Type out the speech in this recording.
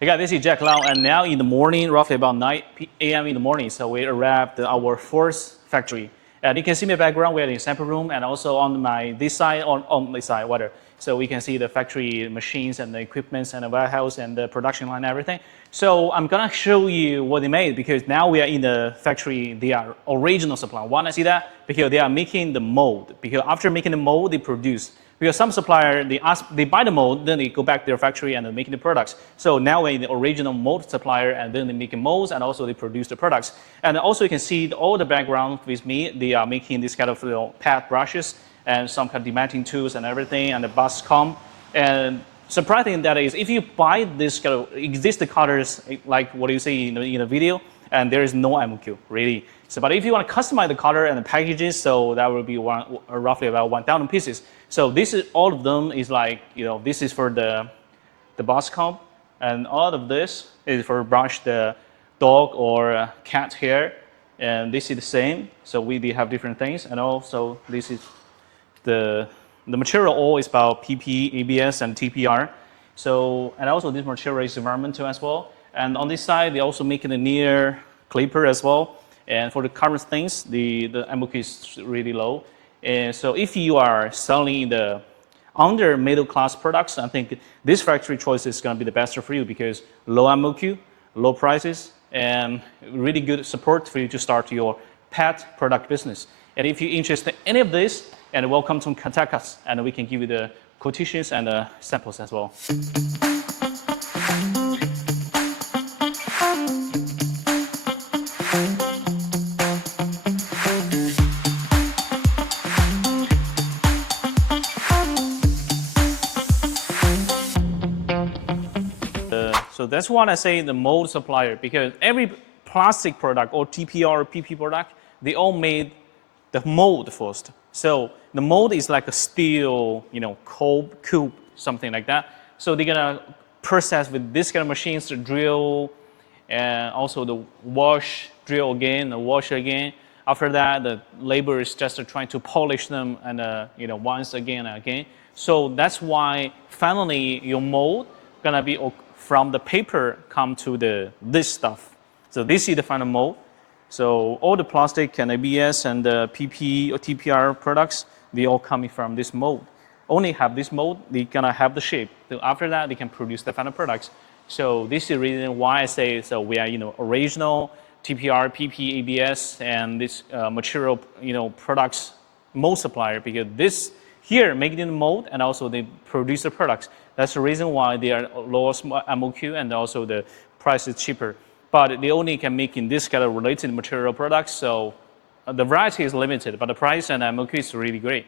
Hey guys, this is Jack Lau, and now in the morning, roughly about 9 a.m. in the morning, so we arrived at our fourth factory. And you can see my background, we're in the sample room, and also on this side, on this side, whatever. So we can see the factory machines and the equipments and the warehouse and the production line and everything. So I'm gonna show you what they made, because now we are in the factory, they are original supply. Wanna see that? Because they are making the mold. Because after making the mold, they produce. Because some supplier, they buy the mold, then they go back to their factory and they're making the products. So now we're in the original mold supplier, and then they make molds, and also they produce the products. And also you can see all the background with me, they are making this kind of pad brushes and some kind of dematting tools and everything, and the bus comb. And surprising that is, if you buy this kind of existing cutters, like what you see in the video, and there is no MOQ, really. So, but if you want to customize the cutter and the packages, so that will be roughly about 1,000 pieces. So this is, all of them is like, this is for the bus comb, and all of this is for brush the dog or cat hair, and this is the same. So they have different things, and also this is the material all is about PP, ABS, and TPR. So, and also this material is environmental as well. And on this side, they also make it a near clipper as well. And for the current things, the MOQ is really low. And so if you are selling the under middle class products, I think this factory choice is going to be the best for you, because low MOQ, low prices, and really good support for you to start your pet product business. And if you're interested in any of this, and welcome to contact us, and we can give you the quotations and the samples as well. So that's what I say the mold supplier, because every plastic product or TPR or PP product, they all made the mold first. So the mold is like a steel, cube, something like that. So they're gonna process with this kind of machines to drill, and also the wash, drill again, the wash again. After that, the labor is just trying to polish them, and once again and again. So that's why finally your mold gonna be from the paper come to this stuff. So this is the final mold. So all the plastic and ABS and the PP or TPR products, they all coming from this mold. Only have this mold, they gonna have the shape. So after that, they can produce the final products. So this is the reason why I say, so we are original TPR, PP, ABS, and this material products mold supplier, because this here making the mold, and also they produce the products. That's the reason why they are lower MOQ, and also the price is cheaper. But they only can make in this kind of related material products, so the variety is limited, but the price and MOQ is really great.